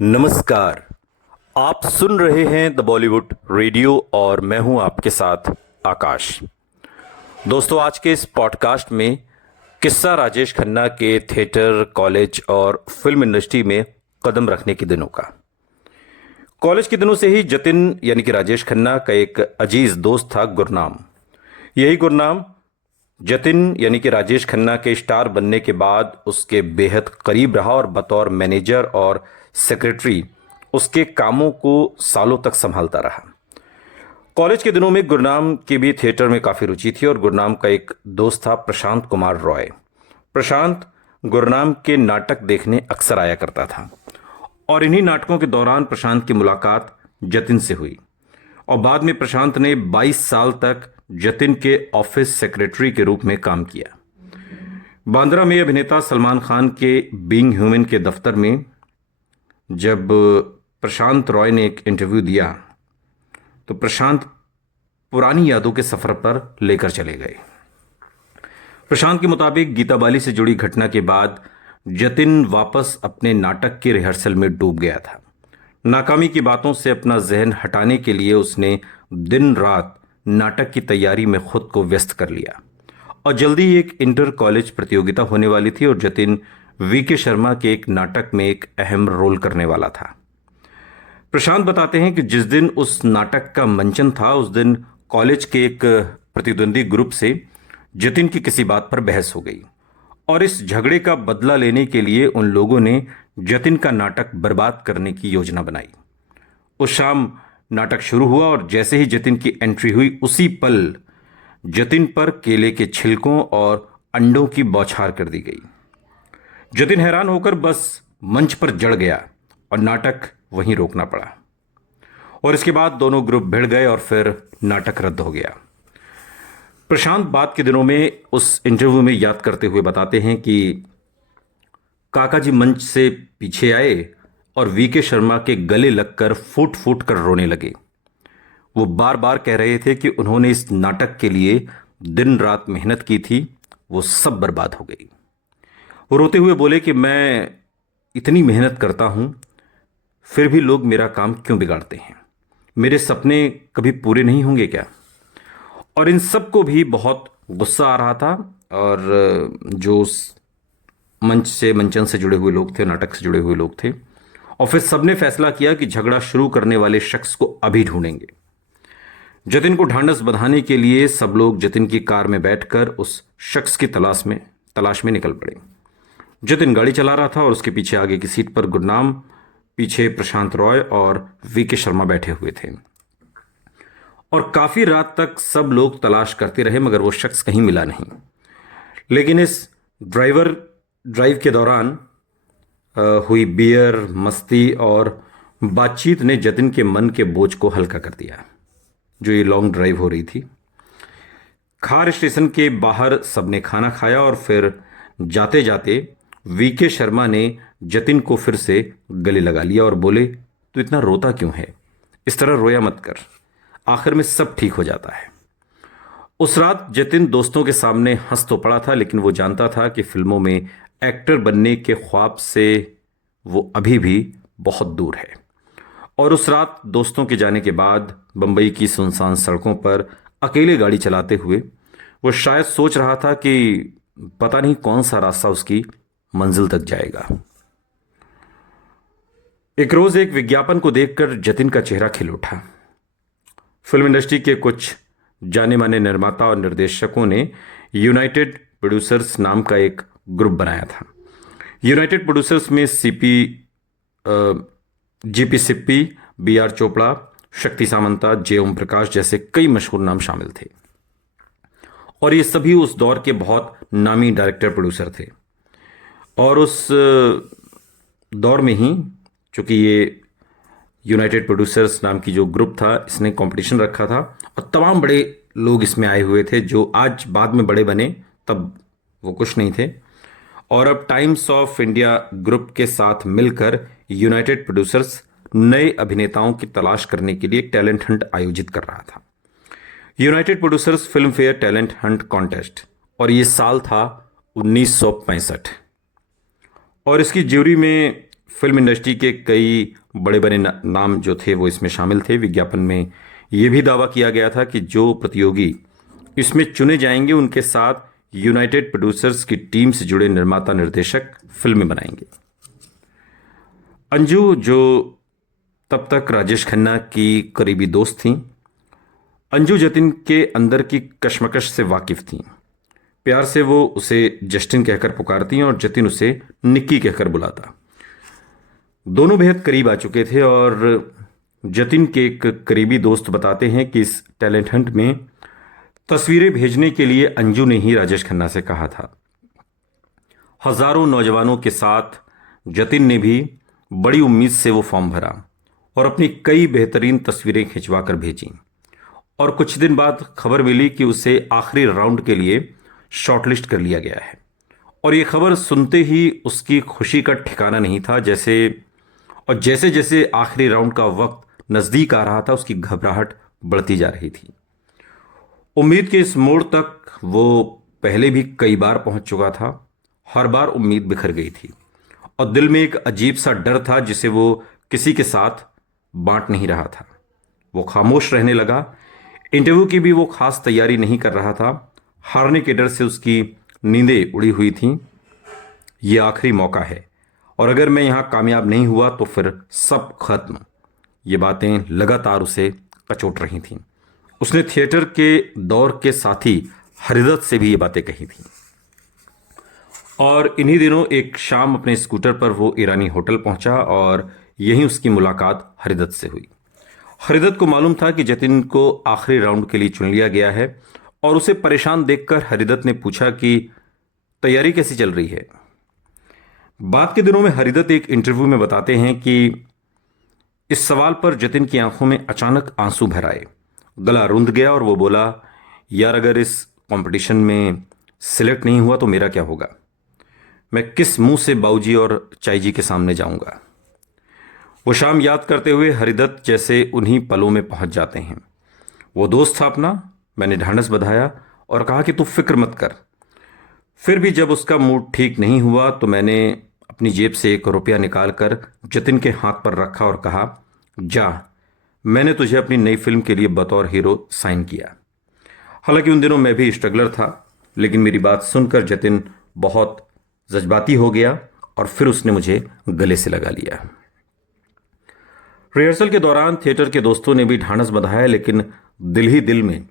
नमस्कार। आप सुन रहे हैं द बॉलीवुड रेडियो और मैं हूं आपके साथ आकाश। दोस्तों, आज के इस पॉडकास्ट में किस्सा राजेश खन्ना के थिएटर, कॉलेज और फिल्म इंडस्ट्री में कदम रखने के दिनों का। कॉलेज के दिनों से ही जतिन यानी कि राजेश खन्ना का एक अजीज दोस्त था गुरनाम। यही गुरनाम जतिन यानी कि राजेश खन्ना के स्टार बनने के बाद उसके बेहद करीब रहा और बतौर मैनेजर और सेक्रेटरी उसके कामों को सालों तक संभालता रहा। कॉलेज के दिनों में गुरनाम की भी थिएटर में काफ़ी रुचि थी और गुरनाम का एक दोस्त था प्रशांत कुमार रॉय। प्रशांत गुरनाम के नाटक देखने अक्सर आया करता था और इन्हीं नाटकों के दौरान प्रशांत की मुलाकात जतिन से हुई और बाद में प्रशांत ने 22 साल तक जतिन के ऑफिस सेक्रेटरी के रूप में काम किया। बांद्रा में अभिनेता सलमान खान के बीइंग ह्यूमन के दफ्तर में जब प्रशांत रॉय ने एक इंटरव्यू दिया तो प्रशांत पुरानी यादों के सफर पर लेकर चले गए। प्रशांत के मुताबिक गीता बाली से जुड़ी घटना के बाद जतिन वापस अपने नाटक के रिहर्सल में डूब गया था। नाकामी की बातों से अपना जहन हटाने के लिए उसने दिन रात नाटक की तैयारी में खुद को व्यस्त कर लिया और जल्दी ही एक इंटर कॉलेज प्रतियोगिता होने वाली थी और जतिन वीके शर्मा के एक नाटक में एक अहम रोल करने वाला था। प्रशांत बताते हैं कि जिस दिन उस नाटक का मंचन था उस दिन कॉलेज के एक प्रतिद्वंदी ग्रुप से जतिन की किसी बात पर बहस हो गई और इस झगड़े का बदला लेने के लिए उन लोगों ने जतिन का नाटक बर्बाद करने की योजना बनाई। उस शाम नाटक शुरू हुआ और जैसे ही जतिन की एंट्री हुई उसी पल जतिन पर केले के छिलकों और अंडों की बौछार कर दी गई। जतिन हैरान होकर बस मंच पर जड़ गया और नाटक वहीं रोकना पड़ा और इसके बाद दोनों ग्रुप भिड़ गए और फिर नाटक रद्द हो गया। प्रशांत बाद के दिनों में उस इंटरव्यू में याद करते हुए बताते हैं कि काका जी मंच से पीछे आए और वीके शर्मा के गले लगकर फूट फूट कर रोने लगे। वो बार बार कह रहे थे कि उन्होंने इस नाटक के लिए दिन रात मेहनत की थी, वो सब बर्बाद हो गई। वो रोते हुए बोले कि मैं इतनी मेहनत करता हूं फिर भी लोग मेरा काम क्यों बिगाड़ते हैं, मेरे सपने कभी पूरे नहीं होंगे क्या। और इन सब को भी बहुत गुस्सा आ रहा था और जो उस मंचन से जुड़े हुए लोग थे, नाटक से जुड़े हुए लोग थे, और फिर सबने फैसला किया कि झगड़ा शुरू करने वाले शख्स को अभी ढूंढेंगे। जतिन को ढांढस बंधाने के लिए सब लोग जतिन की कार में बैठकर उस शख्स की तलाश में निकल पड़े। जतिन गाड़ी चला रहा था और उसके पीछे आगे की सीट पर गुरनाम, पीछे प्रशांत रॉय और वीके शर्मा बैठे हुए थे और काफी रात तक सब लोग तलाश करते रहे मगर वो शख्स कहीं मिला नहीं। लेकिन इस ड्राइव के दौरान हुई बियर, मस्ती और बातचीत ने जतिन के मन के बोझ को हल्का कर दिया। जो ये लॉन्ग ड्राइव हो रही थी, खार स्टेशन के बाहर सबने खाना खाया और फिर जाते जाते वीके शर्मा ने जतिन को फिर से गले लगा लिया और बोले, तू इतना रोता क्यों है, इस तरह रोया मत कर, आखिर में सब ठीक हो जाता है। उस रात जतिन दोस्तों के सामने हंस तो पड़ा था लेकिन वो जानता था कि फिल्मों में एक्टर बनने के ख्वाब से वो अभी भी बहुत दूर है। और उस रात दोस्तों के जाने के बाद बंबई की सुनसान सड़कों पर अकेले गाड़ी चलाते हुए वो शायद सोच रहा था कि पता नहीं कौन सा रास्ता उसकी मंजिल तक जाएगा। एक रोज एक विज्ञापन को देखकर जतिन का चेहरा खिल उठा। फिल्म इंडस्ट्री के कुछ जाने माने निर्माता और निर्देशकों ने यूनाइटेड प्रोड्यूसर्स नाम का एक ग्रुप बनाया था। यूनाइटेड प्रोड्यूसर्स में जीपी सिप्पी, बीआर चोपड़ा, शक्ति सामंता, जे ओम प्रकाश जैसे कई मशहूर नाम शामिल थे और ये सभी उस दौर के बहुत नामी डायरेक्टर प्रोड्यूसर थे। और उस दौर में ही चूंकि ये यूनाइटेड प्रोड्यूसर्स नाम की जो ग्रुप था इसने कंपटीशन रखा था और तमाम बड़े लोग इसमें आए हुए थे जो आज बाद में बड़े बने, तब वो कुछ नहीं थे। और अब टाइम्स ऑफ इंडिया ग्रुप के साथ मिलकर यूनाइटेड प्रोड्यूसर्स नए अभिनेताओं की तलाश करने के लिए एक टैलेंट हंट आयोजित कर रहा था, United producers film fair talent Hunt contest. और ये साल था 1965 और इसकी ज्यूरी में फिल्म इंडस्ट्री के कई बड़े बड़े नाम जो थे वो इसमें शामिल थे। विज्ञापन में ये भी दावा किया गया था कि जो प्रतियोगी इसमें चुने जाएंगे उनके साथ यूनाइटेड प्रोड्यूसर्स की टीम से जुड़े निर्माता निर्देशक फिल्में बनाएंगे। अंजू, जो तब तक राजेश खन्ना की करीबी दोस्त थीं, अंजू जतिन के अंदर की कशमकश से वाकिफ थीं। प्यार से वो उसे जस्टिन कहकर पुकारती और जतिन उसे निक्की कहकर बुलाता। दोनों बेहद करीब आ चुके थे और जतिन के एक करीबी दोस्त बताते हैं कि इस टैलेंट हंट में तस्वीरें भेजने के लिए अंजू ने ही राजेश खन्ना से कहा था। हजारों नौजवानों के साथ जतिन ने भी बड़ी उम्मीद से वो फॉर्म भरा और अपनी कई बेहतरीन तस्वीरें खिंचवा कर भेजी। और कुछ दिन बाद खबर मिली कि उसे आखिरी राउंड के लिए शॉर्टलिस्ट कर लिया गया है। और ये खबर सुनते ही उसकी खुशी का ठिकाना नहीं था। जैसे जैसे आखिरी राउंड का वक्त नज़दीक आ रहा था, उसकी घबराहट बढ़ती जा रही थी। उम्मीद के इस मोड़ तक वो पहले भी कई बार पहुंच चुका था। हर बार उम्मीद बिखर गई थी और दिल में एक अजीब सा डर था जिसे वो किसी के साथ बांट नहीं रहा था। वो खामोश रहने लगा। इंटरव्यू की भी वो खास तैयारी नहीं कर रहा था। हारने के डर से उसकी नींदें उड़ी हुई थीं। ये आखिरी मौका है और अगर मैं यहाँ कामयाब नहीं हुआ तो फिर सब खत्म। ये बातें लगातार उसे कचोट रही थीं। उसने थिएटर के दौर के साथी हरिदत्त से भी ये बातें कही थीं। और इन्हीं दिनों एक शाम अपने स्कूटर पर वो ईरानी होटल पहुंचा और यहीं उसकी मुलाकात हरिदत्त से हुई। हरिदत्त को मालूम था कि जतिन को आखिरी राउंड के लिए चुन लिया गया है और उसे परेशान देखकर हरिदत्त ने पूछा कि तैयारी कैसी चल रही है। बाद के दिनों में हरिदत्त एक इंटरव्यू में बताते हैं कि इस सवाल पर जतिन की आंखों में अचानक आंसू भर आए। गला रुंध गया और वो बोला, यार अगर इस कंपटीशन में सिलेक्ट नहीं हुआ तो मेरा क्या होगा? मैं किस मुंह से बाऊजी और चाई जी के सामने जाऊंगा? वो शाम याद करते हुए हरिदत्त जैसे उन्हीं पलों में पहुंच जाते हैं। वो दोस्त था अपना। मैंने ढांढस बंधाया और कहा कि तू फिक्र मत कर। फिर भी जब उसका मूड ठीक नहीं हुआ तो मैंने अपनी जेब से 1 रुपया निकालकर जतिन के हाथ पर रखा और कहा, जा, मैंने तुझे अपनी नई फिल्म के लिए बतौर हीरो साइन किया। हालांकि उन दिनों मैं भी स्ट्रगलर था, लेकिन मेरी बात सुनकर जतिन बहुत जज्बाती हो गया और फिर उसने मुझे गले से लगा लिया। रिहर्सल के दौरान थिएटर के दोस्तों ने भी ढांढस बंधाया, लेकिन दिल ही दिल में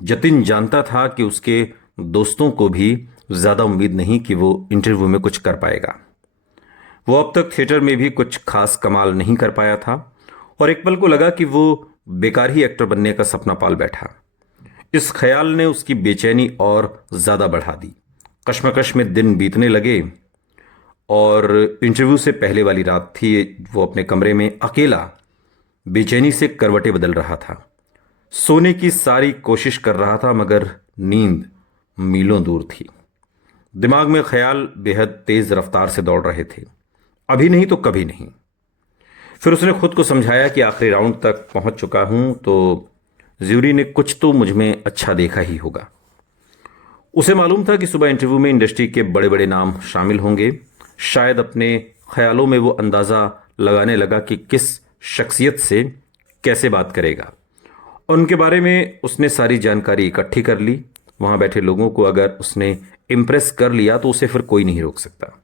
जतिन जानता था कि उसके दोस्तों को भी ज्यादा उम्मीद नहीं कि वो इंटरव्यू में कुछ कर पाएगा। वो अब तक थिएटर में भी कुछ खास कमाल नहीं कर पाया था और एक पल को लगा कि वो बेकार ही एक्टर बनने का सपना पाल बैठा। इस ख्याल ने उसकी बेचैनी और ज्यादा बढ़ा दी। कश्मकश में दिन बीतने लगे और इंटरव्यू से पहले वाली रात थी। वो अपने कमरे में अकेला बेचैनी से करवटें बदल रहा था। सोने की सारी कोशिश कर रहा था मगर नींद मीलों दूर थी। दिमाग में ख्याल बेहद तेज रफ्तार से दौड़ रहे थे। अभी नहीं तो कभी नहीं। फिर उसने खुद को समझाया कि आखिरी राउंड तक पहुंच चुका हूं तो ज्यूरी ने कुछ तो मुझ में अच्छा देखा ही होगा। उसे मालूम था कि सुबह इंटरव्यू में इंडस्ट्री के बड़े बड़े नाम शामिल होंगे। शायद अपने ख्यालों में वो अंदाजा लगाने लगा कि किस शख्सियत से कैसे बात करेगा। उनके बारे में उसने सारी जानकारी इकट्ठी कर ली। वहां बैठे लोगों को अगर उसने इम्प्रेस कर लिया तो उसे फिर कोई नहीं रोक सकता।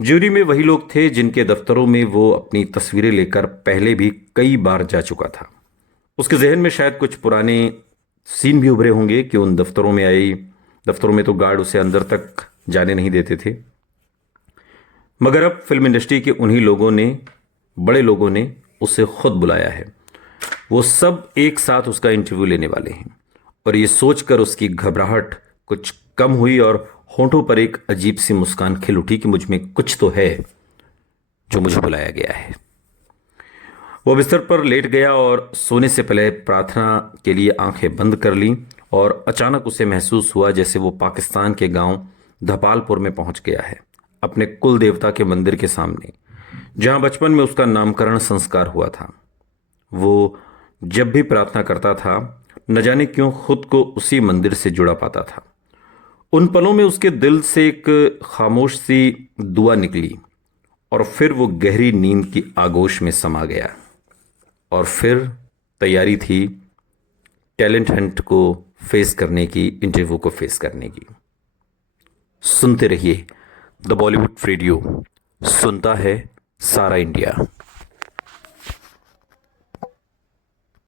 ज्यूरी में वही लोग थे जिनके दफ्तरों में वो अपनी तस्वीरें लेकर पहले भी कई बार जा चुका था। उसके जहन में शायद कुछ पुराने सीन भी उभरे होंगे कि उन दफ्तरों में तो गार्ड उसे अंदर तक जाने नहीं देते थे, मगर अब फिल्म इंडस्ट्री के उन्हीं बड़े लोगों ने उसे खुद बुलाया है। वो सब एक साथ उसका इंटरव्यू लेने वाले हैं और ये सोचकर उसकी घबराहट कुछ कम हुई और होंठों पर एक अजीब सी मुस्कान खिल उठी कि मुझ में कुछ तो है जो मुझे बुलाया गया है। वो बिस्तर पर लेट गया और सोने से पहले प्रार्थना के लिए आंखें बंद कर ली और अचानक उसे महसूस हुआ जैसे वो पाकिस्तान के गांव धपालपुर में पहुंच गया है, अपने कुल देवता के मंदिर के सामने, जहां बचपन में उसका नामकरण संस्कार हुआ था। वो जब भी प्रार्थना करता था न जाने क्यों खुद को उसी मंदिर से जुड़ा पाता था। उन पलों में उसके दिल से एक खामोश सी दुआ निकली और फिर वो गहरी नींद की आगोश में समा गया और फिर तैयारी थी टैलेंट हंट को फेस करने की, इंटरव्यू को फेस करने की। सुनते रहिए द बॉलीवुड रेडियो, सुनता है सारा इंडिया।